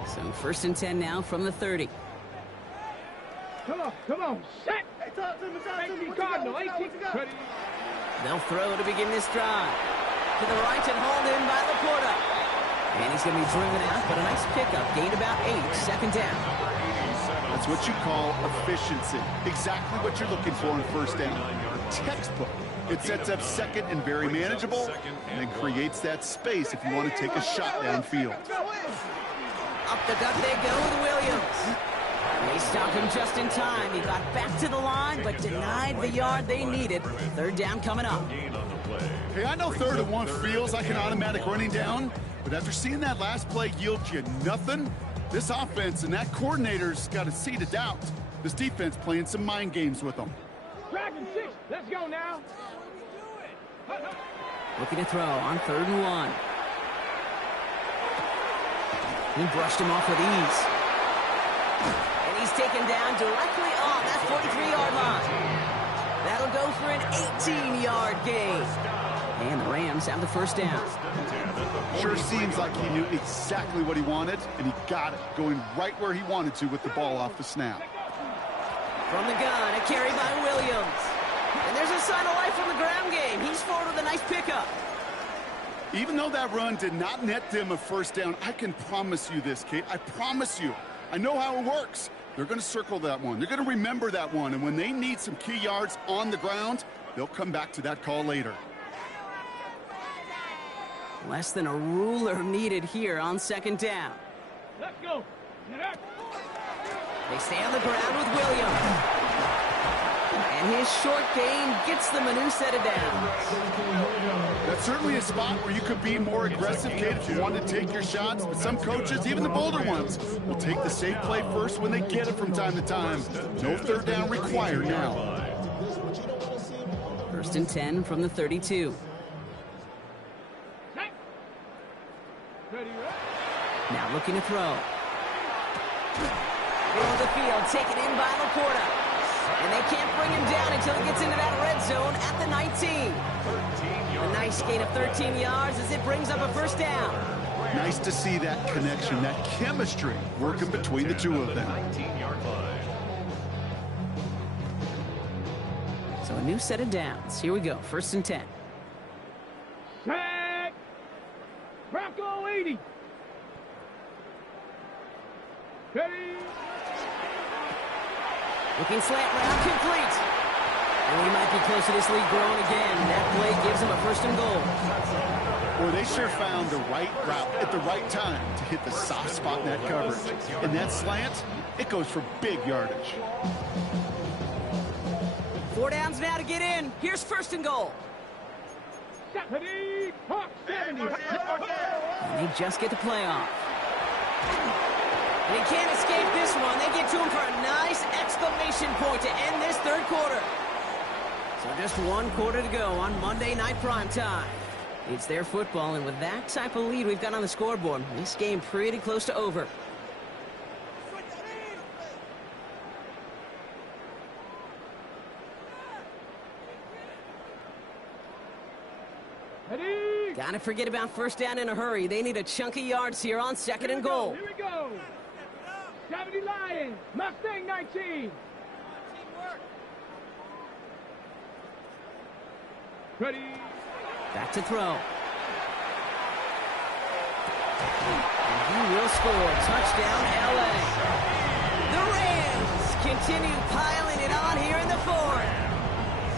So first and 10 now from the 30. Come on. Set. Hey, talk to me. 18 Cardinal. 18. Ready? They'll throw to begin this drive. To the right and hauled in by Laporta. And he's going to be driven out, but a nice pickup. Gained about 8. Second down. That's what you call efficiency. Exactly what you're looking for in first down. Textbook. It sets up second and very manageable, and then creates that space if you want to take a shot downfield. Up the gut they go with Williams. just in time. He got back to the line, but denied the yard they needed. Third down coming up. Hey, I know 3rd and 1 feels like an automatic running down, but after seeing that last play yield you nothing, this offense and that coordinator's got a seed of doubt. This defense playing some mind games with them. Dragon 6. Let's go now. Looking to throw on 3rd and 1. He brushed him off with ease. And he's taken down directly on that 43-yard line. That'll go for an 18-yard gain. And the Rams have the first down. Sure seems like he knew exactly what he wanted, and he got it, going right where he wanted to with the ball off the snap. From the gun, a carry by Williams. And there's a sign of life from the ground game. He's forward with a nice pickup. Even though that run did not net them a first down, I can promise you this, Kate. I promise you. I know how it works. They're going to circle that one. They're going to remember that one. And when they need some key yards on the ground, they'll come back to that call later. Less than a ruler needed here on 2nd down. Let's go. They stay on the ground with Williams. And his short gain gets them a new set of downs. That's certainly a spot where you could be more aggressive, Kate, if you want to take your shots. But some coaches, even the bolder ones, will take the safe play first when they get it from time to time. No 3rd down required now. 1st and 10 from the 32. Now looking to throw. Middle of the field, taken in by Laporta. And they can't bring him down until he gets into that red zone at the 19. A nice gain of 13 yards as it brings up a first down. Nice to see that connection, that chemistry working between the two of them. So a new set of downs. Here we go, 1st and 10. Sack. Bronco 80. Ready. Looking slant route, complete. And we might be close to this lead growing again. That play gives them a 1st and goal. Well, they sure found the right route at the right time to hit the soft spot in that coverage. And that slant, it goes for big yardage. 4 downs now to get in. Here's 1st and goal. 70. And they just get the play off. And he can't escape this one. They get to him for a nice exclamation point to end this 3rd quarter. So just 1 quarter to go on Monday Night Primetime. It's their football, and with that type of lead we've got on the scoreboard, this game pretty close to over. Ready. Gotta forget about 1st down in a hurry. They need a chunk of yards here on 2nd and goal. Here we go. 70 Lions. Mustang 19. Ready. Back to throw. And he will score. Touchdown, LA. The Rams continue piling it on here in the 4th.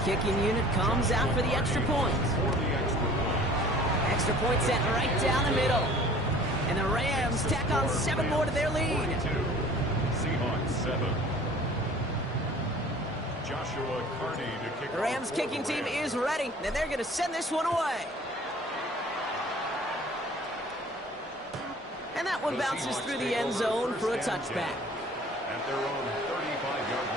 Kicking unit comes out for the extra point. Extra point set right down the middle. And the Rams tack on 7 more to their lead. Seahawks 7. Joshua Carney to kick. The Rams kicking team is ready, and they're going to send this one away. And that one bounces through the end zone for a touchback. At their own 35-yard line.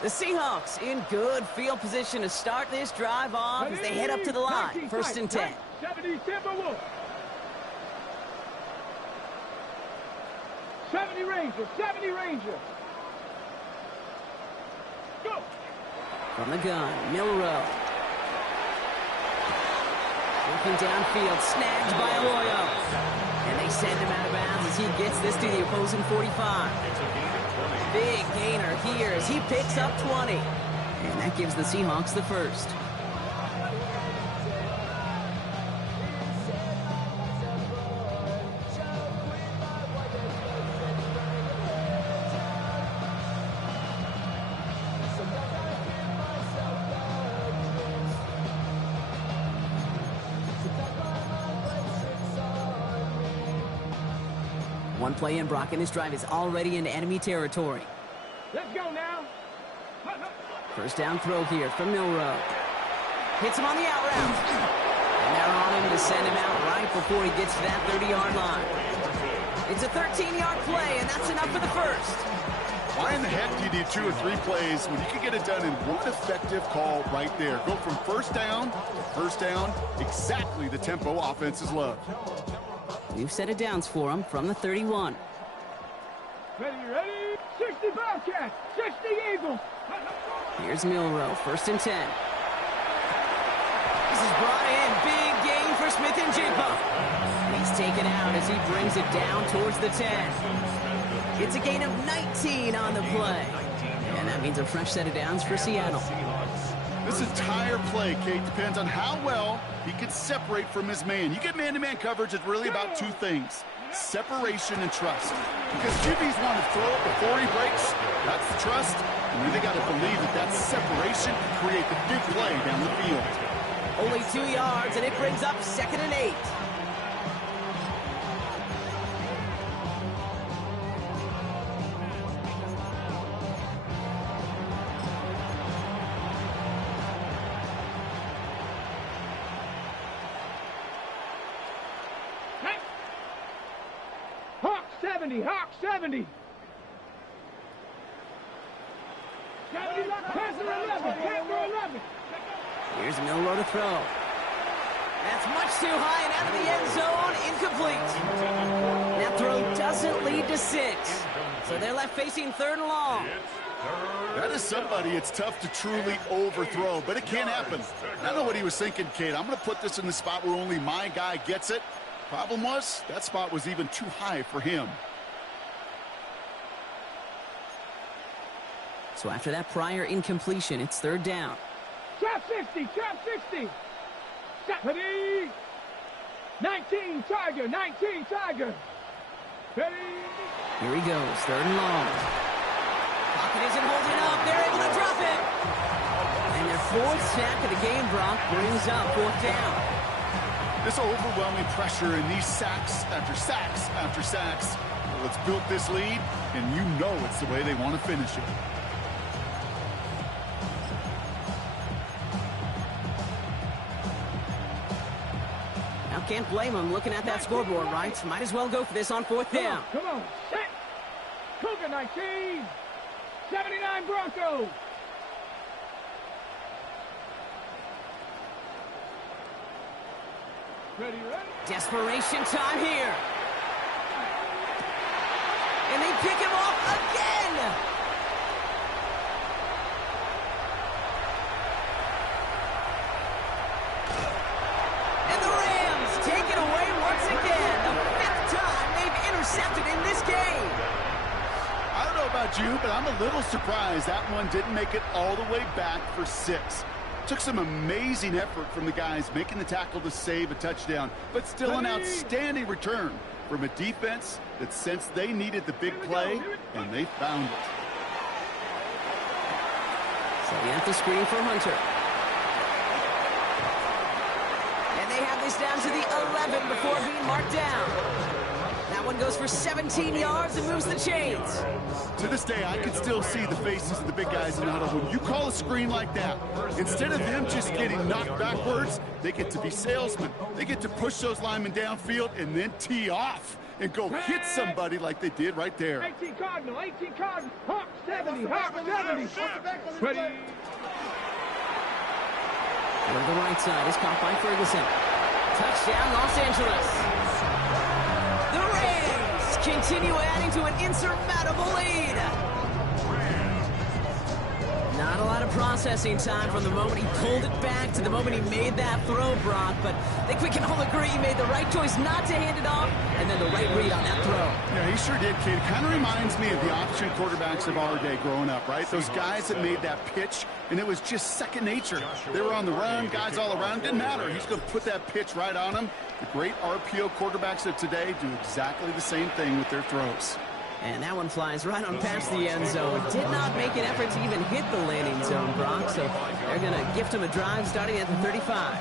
The Seahawks in good field position to start this drive off as they head up to the line. 1st and 10. 70 Timberwolves. 70 Rangers. 70 Rangers. Go. From the gun, Milrow. Working downfield, snagged by Arroyo. And they send him out of bounds as he gets this to the opposing 45. Big gainer here as he picks up 20. And that gives the Seahawks the first. One play in, Brock, and this drive is already into enemy territory. Let's go now. First down throw here from Milroe. Hits him on the out route. And they're on him to send him out right before he gets to that 30-yard line. It's a 13-yard play, and that's enough for the first. Why in the heck do you need 2 or 3 plays when you can get it done in one effective call right there? Go from first down to first down, exactly the tempo offenses love. New set of downs for him from the 31. Ready, 60 Bobcats, 60 Eagles. Here's Milroe, first and 10. This is brought in, big gain for Smith and Jigba. He's taken out as he brings it down towards the 10. It's a gain of 19 on the play. And that means a fresh set of downs for Seattle. This entire play, Kate, depends on how well he can separate from his man. You get man-to-man coverage, it's really about 2 things. Separation and trust. Because QBs want to throw it before he breaks. That's the trust. And then they got to believe that that separation can create the big play down the field. Only 2 yards, and it brings up 2nd and 8. Hawk 70. 70 lock, Panther 11, Panther 11. Here's Milroe to throw. That's much too high and out of the end zone, incomplete. That throw doesn't lead to 6. So they're left facing 3rd and long. That is somebody it's tough to truly overthrow, but it can happen. I don't know what he was thinking, Kate. I'm going to put this in the spot where only my guy gets it. Problem was, that spot was even too high for him. So after that prior incompletion, it's 3rd down. Trap 60, trap 60. Ready. 19, Tiger, 19, Tiger. Ready. Here he goes, 3rd and long. Pocket isn't holding up. They're able to drop it. And their 4th sack of the game, Brock, brings up 4th down. This overwhelming pressure and these sacks after sacks after sacks. Well, it's built this lead, and you know it's the way they want to finish it. Now, can't blame him looking at that scoreboard, right? Might as well go for this on 4th down. Come on, set. Cougar 19. 79 Broncos. Ready. Desperation time here. And they pick him off again. And the Rams take it away once again. The 5th time they've intercepted in this game. I don't know about you, but I'm a little surprised that one didn't make it all the way back for 6. Took some amazing effort from the guys making the tackle to save a touchdown, but still an outstanding return from a defense that sensed they needed the big play, and they found it. Setting up the screen for Hunter. And they have this down to the 11 before being marked down. That one goes for 17 yards and moves the chains. To this day, I can still see the faces of the big guys in the huddle. When you call a screen like that, instead of them just getting knocked backwards, they get to be salesmen. They get to push those linemen downfield and then tee off and go hit somebody like they did right there. 18 Cardinal, 18 Cardinal. Hawk 70, Hawk 70. Ready. Over the right side is caught by Ferguson. Touchdown, Los Angeles. The Rams continue adding to an insurmountable lead. Not a lot of processing time from the moment he pulled it back to the moment he made that throw, Brock. But I think we can all agree he made the right choice not to hand it off, and then the right read on that throw. Yeah, he sure did, kid. It kind of reminds me of the option quarterbacks of our day growing up, right? Those guys that made that pitch, and it was just second nature. They were on the run, guys all around. Didn't matter. He's going to put that pitch right on them. The great RPO quarterbacks of today do exactly the same thing with their throws. And that one flies right on past the end zone. Did not make an effort to even hit the landing zone, Brock. So they're going to gift him a drive starting at the 35.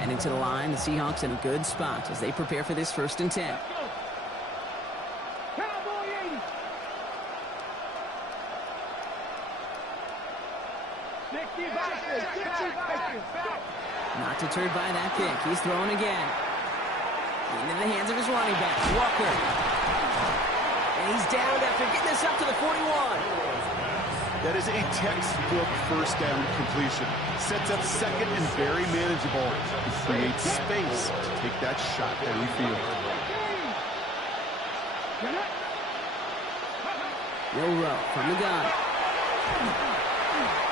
And into the line, the Seahawks in a good spot as they prepare for this 1st and 10. Cowboy 80. 60 Not deterred by that kick. He's throwing again. Into the hands of his running back, Walker. And he's downed after getting this up to the 41. That is a textbook 1st down completion. Sets up 2nd and very manageable. It creates space to take that shot downfield. Rowe from the gun.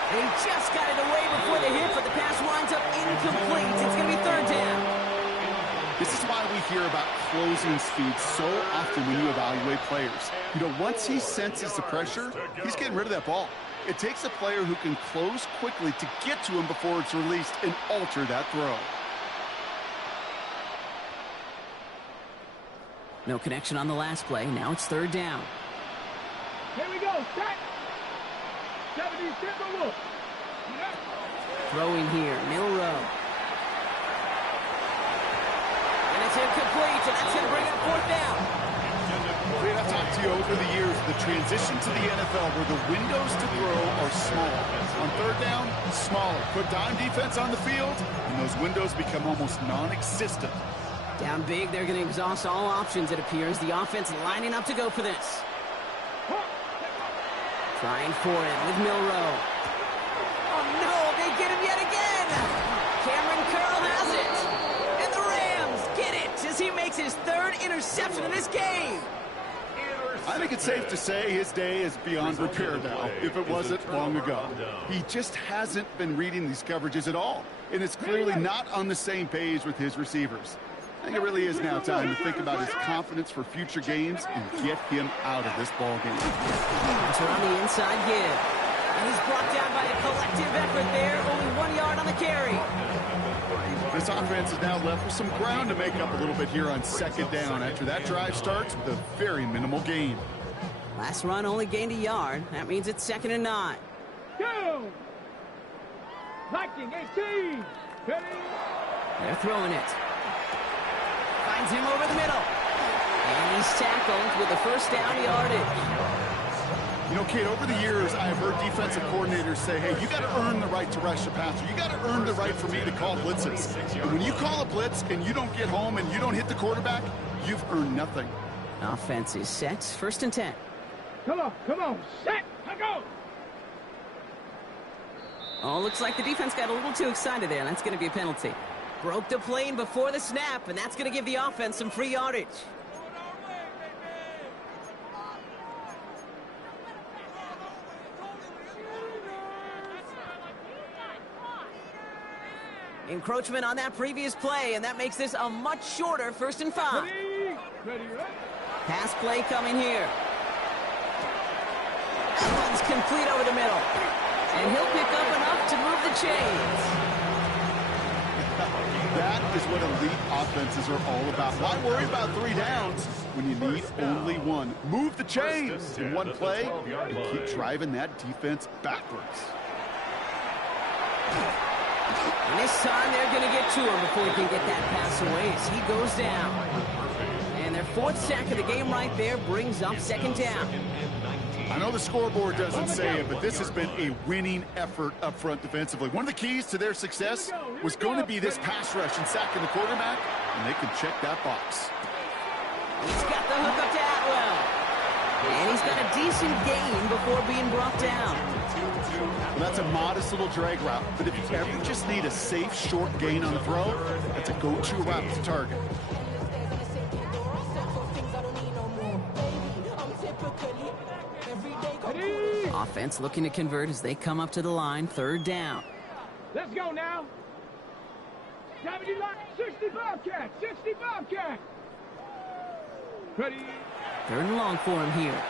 And he just got it away before the hit, but the pass winds up incomplete. It's going to be 3rd down. This is why we hear about closing speed so often when you evaluate players. You know, once he senses the pressure, he's getting rid of that ball. It takes a player who can close quickly to get to him before it's released and alter that throw. No connection on the last play. Now it's 3rd down. Here we go. Set. 70 simple look. Throwing here, Milroe. And it's incomplete, and that's going to bring up 4th down. I've talked to you over the years, the transition to the NFL where the windows to throw are small. On 3rd down, smaller. Put dime defense on the field, and those windows become almost non-existent. Down big, they're going to exhaust all options, it appears. The offense lining up to go for this. Trying for it with Milroe. Oh, no, they get him yet again. Cameron Curl has it. And the Rams get it as he makes his 3rd interception in this game. I think it's safe to say his day is beyond repair now, if it wasn't long ago. He just hasn't been reading these coverages at all, and it's clearly not on the same page with his receivers. I think it really is now time to think about his confidence for future games and get him out of this ball game. It's on the inside give. And he's brought down by a collective effort there, only 1 yard on the carry. This offense is now left with some ground to make up a little bit here on 2nd down after that drive starts with a very minimal gain. Last run only gained a yard. That means it's 2nd and 9. Go! Lightning 18. Ready? They're throwing it. Finds him over the middle. And he's tackled with the 1st down yardage. You know, Kate, over the years, I've heard defensive coordinators say, hey, you got to earn the right to rush the passer. You got to earn the right for me to call blitzes. And when you call a blitz and you don't get home and you don't hit the quarterback, you've earned nothing. Offense is set. 1st and 10. Come on. Set. Go. Oh, looks like the defense got a little too excited there. That's going to be a penalty. Broke the plane before the snap, and that's going to give the offense some free yardage. Encroachment on that previous play, and that makes this a much shorter 1st and 5. Ready. Pass play coming here. That one's complete over the middle. And he'll pick up enough to move the chains. That is what elite offenses are all about. Why worry about 3 downs when you need only 1? Move the chains in 1 play and keep driving that defense backwards. And this time they're going to get to him before he can get that pass away as he goes down. And their 4th sack of the game right there brings up 2nd down. I know the scoreboard doesn't say it, but this has been a winning effort up front defensively. One of the keys to their success was going to be this pass rush and sacking the quarterback, and they can check that box. He's got the hook up to Atwell. And he's got a decent gain before being brought down. Well, that's a modest little drag route, but if you ever just need a safe, short gain on the throw, that's a go-to route to target. Offense looking to convert as they come up to the line, 3rd down. Let's go now. 65 cat. 65 cat. Ready. 3rd and long for him here.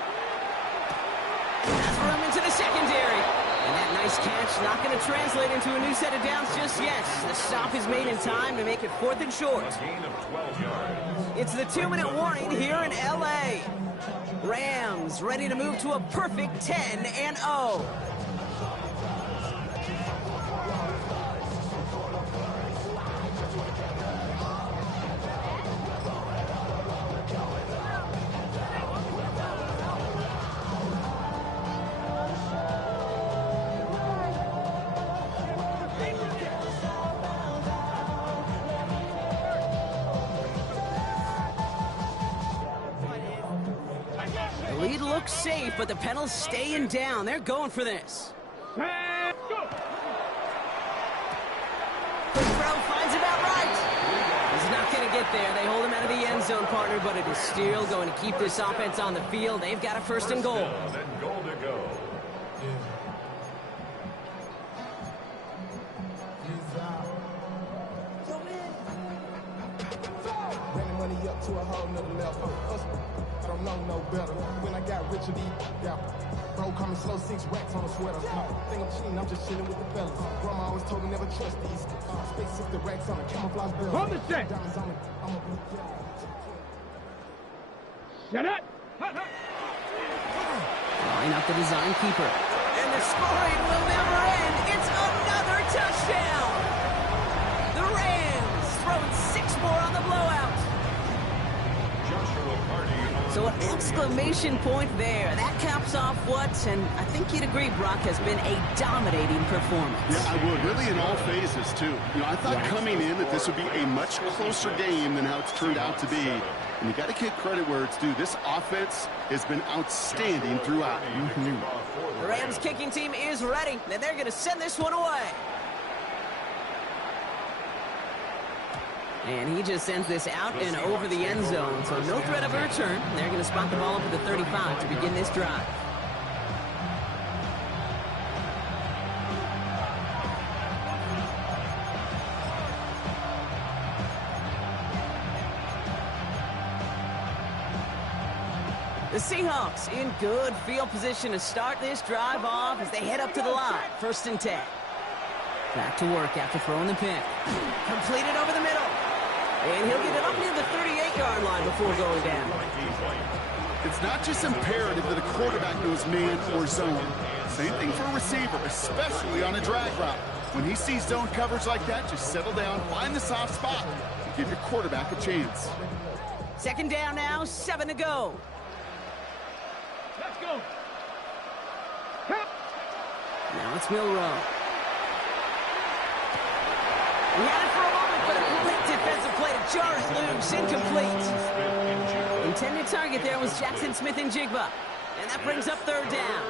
That's room into the secondary. And that nice catch not going to translate into a new set of downs just yet. The stop is made in time to make it 4th and short. It's the 2-minute warning here in L.A. Rams ready to move to a perfect 10-0. looks safe, but the pedal's staying down. They're going for this. And go. Quick throw finds him outright. He's not going to get there. They hold him out of the end zone, partner, but it is still going to keep this offense on the field. They've got a first and goal. And goal to go. Money up to a whole nother level. I don't know no better. When I got rich and bro, call me slow 6 racks on a sweater. Think I'm cheating, I'm just chilling with the fellas. Grandma always told me never trust these. Space 60 racks on a camouflage belt. Hold the set. Diamonds on it, I'm a blue cat. Shut up. Line up the design keeper. And the scoring will never end. It's another touchdown. The Rams throwing 6 more on the blowout. So an exclamation point there. That caps off what, and I think you'd agree, Brock, has been a dominating performance. Yeah, I would. Really in all phases, too. You know, I thought coming in that this would be a much closer game than how it's turned out to be. And you got to give credit where it's due. This offense has been outstanding throughout. The Rams kicking team is ready, and they're going to send this one away. And he just sends this out and over the end zone, so no threat of a return. They're going to spot the ball up at the 35 to begin this drive. The Seahawks in good field position to start this drive off as they head up to the line. 1st and 10. Back to work after throwing the pick. Completed over the middle. And he'll get it up near the 38-yard line before going down. It's not just imperative that a quarterback knows man or zone. Same thing for a receiver, especially on a drag route. When he sees zone coverage like that, just settle down, find the soft spot, and give your quarterback a chance. 2nd down now, 7 to go. Let's go. Now it's Milrow. He had it for a moment, but a quick defensive play to jar it loose. Incomplete. Intended target there was Jackson Smith-Njigba. And that brings up 3rd down.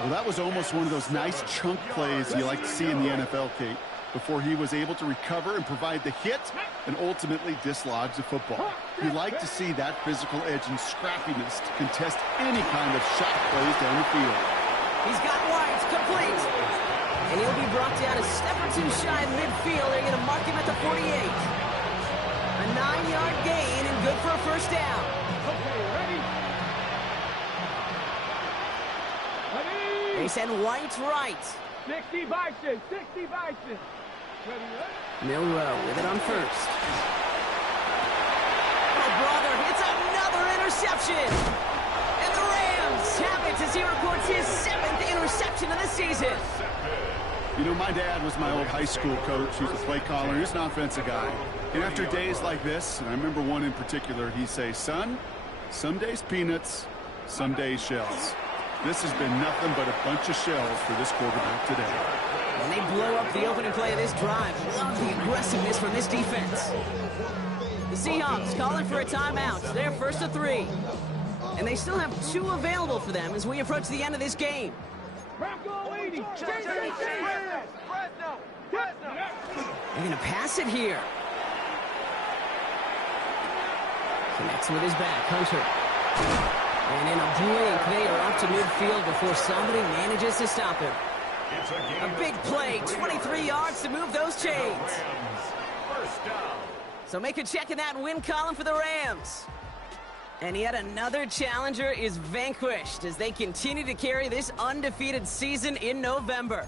Well, that was almost one of those nice chunk plays you like to see in the NFL, Kate, before he was able to recover and provide the hit and ultimately dislodge the football. You like to see that physical edge and scrappiness to contest any kind of shot plays down the field. He's got White, complete. And he'll be brought down a step or 2 shy of midfield. They're going to mark him at the 48. A 9-yard gain and good for a 1st down. Okay, ready? They send White right. 60 Bison, 60 Bison. Ready? Milrow with it on 1st. Oh, brother, it's another interception. And the Rams have it as he records his 7th interception of the season. You know, my dad was my old high school coach. He was a play caller. He was an offensive guy. And after days like this, and I remember one in particular, he'd say, son, some days peanuts, some days shells. This has been nothing but a bunch of shells for this quarterback today. And they blow up the opening play of this drive. Love the aggressiveness from this defense. The Seahawks calling for a timeout. They're 1st to 3. And they still have 2 available for them as we approach the end of this game. They're going to pass it here. Connects with his back, Hunter. And in a blink, they are off to midfield before somebody manages to stop him. A big play, 23 yards to move those chains. So make a check in that win column for the Rams. And yet another challenger is vanquished as they continue to carry this undefeated season in November.